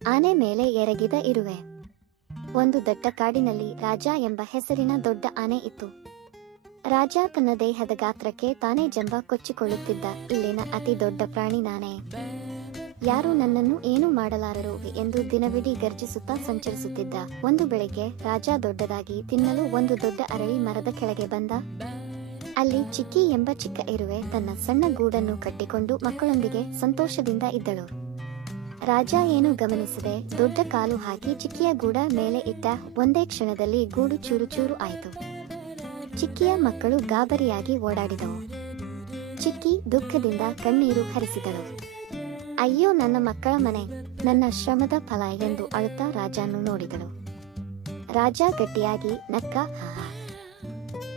ಆನೆ ಮೇಲೆ ಎರಗಿದ ಇರುವೆ. ಒಂದು ದಟ್ಟ ಕಾಡಿನಲ್ಲಿ ರಾಜ ಎಂಬ ಹೆಸರಿನ ದೊಡ್ಡ ಆನೆ ಇತ್ತು. ರಾಜ ತನ್ನ ದೇಹದ ಗಾತ್ರಕ್ಕೆ ತಾನೇ ಜಂಬ ಕೊಚ್ಚಿಕೊಳ್ಳುತ್ತಿದ್ದ. ಇಲ್ಲಿನ ಅತಿ ದೊಡ್ಡ ಪ್ರಾಣಿ ನಾನೇ, ಯಾರು ನನ್ನನ್ನು ಏನೂ ಮಾಡಲಾರರು ಎಂದು ದಿನವಿಡೀ ಗರ್ಜಿಸುತ್ತಾ ಸಂಚರಿಸುತ್ತಿದ್ದ. ಒಂದು ಬೆಳಿಗ್ಗೆ ರಾಜ ದೊಡ್ಡದಾಗಿ ತಿನ್ನಲು ಒಂದು ದೊಡ್ಡ ಅರಳಿ ಮರದ ಕೆಳಗೆ ಬಂದ. ಅಲ್ಲಿ ಚಿಕ್ಕಿ ಎಂಬ ಚಿಕ್ಕ ಇರುವೆ ತನ್ನ ಸಣ್ಣ ಗೂಡನ್ನು ಕಟ್ಟಿಕೊಂಡು ಮಕ್ಕಳೊಂದಿಗೆ ಸಂತೋಷದಿಂದ ಇದ್ದಳು. ರಾಜ ಏನು ಗಮನಿಸದೆ ದೊಡ್ಡ ಕಾಲು ಹಾಕಿ ಚಿಕ್ಕಿಯ ಗೂಡ ಮೇಲೆ ಇಟ್ಟ. ಒಂದೇ ಕ್ಷಣದಲ್ಲಿ ಗೂಡು ಚೂರು ಚೂರು ಆಯಿತು. ಚಿಕ್ಕಿಯ ಮಕ್ಕಳು ಗಾಬರಿಯಾಗಿ ಓಡಾಡಿದವು. ಚಿಕ್ಕಿ ದುಃಖದಿಂದ ಕಣ್ಣೀರು ಹರಿಸಿದಳು. ಅಯ್ಯೋ, ನನ್ನ ಮಕ್ಕಳ ಮನೆ, ನನ್ನ ಶ್ರಮದ ಫಲ ಎಂದು ಅಳುತ್ತಾ ರಾಜನ್ನು ನೋಡಿದಳು. ರಾಜ ಗಟ್ಟಿಯಾಗಿ ನಕ್ಕ.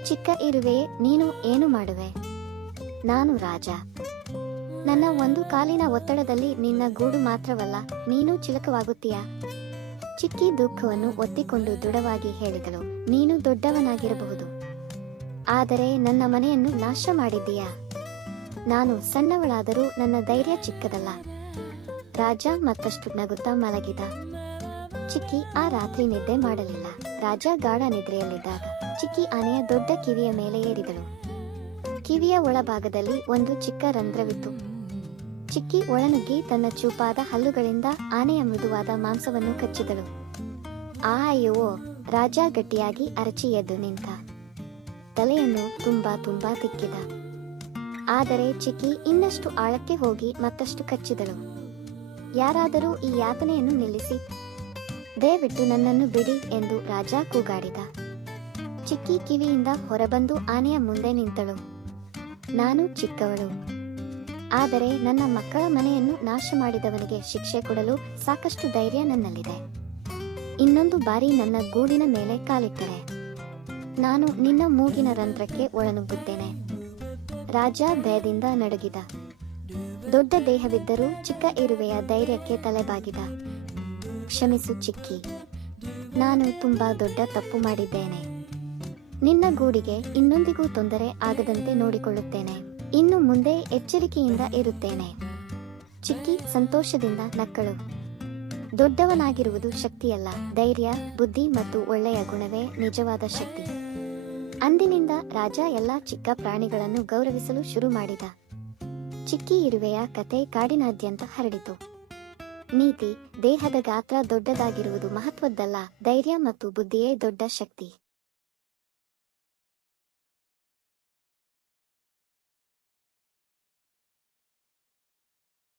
ಚಿಕ್ಕ ಇರುವೆಯೇ, ನೀನು ಏನು ಮಾಡುವೆ? ನಾನು ರಾಜ. ನನ್ನ ಒಂದು ಕಾಲಿನ ಒತ್ತಡದಲ್ಲಿ ನಿನ್ನ ಗೂಡು ಮಾತ್ರವಲ್ಲ, ನೀನು ಚಿಲಕವಾಗುತ್ತೀಯಾ? ಚಿಕ್ಕಿ ದುಃಖವನ್ನು ಒತ್ತಿಕೊಂಡು ದೃಢವಾಗಿ ಹೇಳಿದಳು. ನೀನು ದೊಡ್ಡವನಾಗಿರಬಹುದು, ಆದರೆ ನನ್ನ ಮನೆಯನ್ನು ನಾಶ ಮಾಡಿದ್ದೀಯಾ. ನಾನು ಸಣ್ಣವಳಾದರೂ ನನ್ನ ಧೈರ್ಯ ಚಿಕ್ಕದಲ್ಲ. ರಾಜ ಮತ್ತಷ್ಟು ನಗುತ್ತಾ ಮಲಗಿದ. ಚಿಕ್ಕಿ ಆ ರಾತ್ರಿ ನಿದ್ದೆ ಮಾಡಲಿಲ್ಲ. ರಾಜ ಗಾಢ ನಿದ್ರೆಯಲ್ಲಿದ್ದಾಗ ಚಿಕ್ಕಿ ಆನೆಯ ದೊಡ್ಡ ಕಿವಿಯ ಮೇಲೆ ಏರಿದಳು. ಕಿವಿಯ ಒಳಭಾಗದಲ್ಲಿ ಒಂದು ಚಿಕ್ಕ ರಂಧ್ರವಿತ್ತು. ಚಿಕ್ಕಿ ಒಳನುಗ್ಗಿ ತನ್ನ ಚೂಪಾದ ಹಲ್ಲುಗಳಿಂದ ಆನೆಯ ಮೃದುವಾದ ಮಾಂಸವನ್ನು ಕಚ್ಚಿದಳು. ಅಯ್ಯೋ! ರಾಜ ಗಟ್ಟಿಯಾಗಿ ಅರಚಿ ಎದ್ದು ನಿಂತ. ತಲೆಯನ್ನು ತುಂಬಾ ತಿಕ್ಕಿದ. ಆದರೆ ಚಿಕ್ಕಿ ಇನ್ನಷ್ಟು ಆಳಕ್ಕೆ ಹೋಗಿ ಮತ್ತಷ್ಟು ಕಚ್ಚಿದಳು. ಯಾರಾದರೂ ಈ ಯಾತನೆಯನ್ನು ನಿಲ್ಲಿಸಿ, ದಯವಿಟ್ಟು ನನ್ನನ್ನು ಬಿಡಿ ಎಂದು ರಾಜ ಕೂಗಾಡಿದ. ಚಿಕ್ಕಿ ಕಿವಿಯಿಂದ ಹೊರಬಂದು ಆನೆಯ ಮುಂದೆ ನಿಂತಳು. ನಾನು ಚಿಕ್ಕವಳು, ಆದರೆ ನನ್ನ ಮಕ್ಕಳ ಮನೆಯನ್ನು ನಾಶ ಮಾಡಿದವನಿಗೆ ಶಿಕ್ಷೆ ಕೊಡಲು ಸಾಕಷ್ಟು ಧೈರ್ಯ ನನ್ನಲ್ಲಿದೆ. ಇನ್ನೊಂದು ಬಾರಿ ನನ್ನ ಗೂಡಿನ ಮೇಲೆ ಕಾಲಿಟ್ಟರೆ ನಾನು ನಿನ್ನ ಮೂಗಿನ ರಂಧ್ರಕ್ಕೆ ಒಳನುಗ್ಗುತ್ತೇನೆ. ರಾಜ ಭಯದಿಂದ ನಡುಗಿದ. ದೊಡ್ಡ ದೇಹವಿದ್ದರೂ ಚಿಕ್ಕ ಇರುವೆಯ ಧೈರ್ಯಕ್ಕೆ ತಲೆಬಾಗಿದ. ಕ್ಷಮಿಸು ಚಿಕ್ಕಿ, ನಾನು ತುಂಬಾ ದೊಡ್ಡ ತಪ್ಪು ಮಾಡಿದ್ದೇನೆ. ನಿನ್ನ ಗೂಡಿಗೆ ಇನ್ನೊಂದಿಗೂ ತೊಂದರೆ ಆಗದಂತೆ ನೋಡಿಕೊಳ್ಳುತ್ತೇನೆ. ಇನ್ನು ಮುಂದೆ ಎಚ್ಚರಿಕೆಯಿಂದ ಇರುತ್ತೇನೆ. ಚಿಕ್ಕಿ ಸಂತೋಷದಿಂದ ನಕ್ಕಳು. ದೊಡ್ಡವನಾಗಿರುವುದು ಶಕ್ತಿಯಲ್ಲ, ಧೈರ್ಯ, ಬುದ್ಧಿ ಮತ್ತು ಒಳ್ಳೆಯ ಗುಣವೇ ನಿಜವಾದ ಶಕ್ತಿ. ಅಂದಿನಿಂದ ರಾಜ ಎಲ್ಲ ಚಿಕ್ಕ ಪ್ರಾಣಿಗಳನ್ನು ಗೌರವಿಸಲು ಶುರು ಮಾಡಿದ. ಚಿಕ್ಕಿ ಇರುವೆಯ ಕತೆ ಕಾಡಿನಾದ್ಯಂತ ಹರಡಿತು. ನೀತಿ: ದೇಹದ ಗಾತ್ರ ದೊಡ್ಡದಾಗಿರುವುದು ಮಹತ್ವದ್ದಲ್ಲ, ಧೈರ್ಯ ಮತ್ತು ಬುದ್ಧಿಯೇ ದೊಡ್ಡ ಶಕ್ತಿ.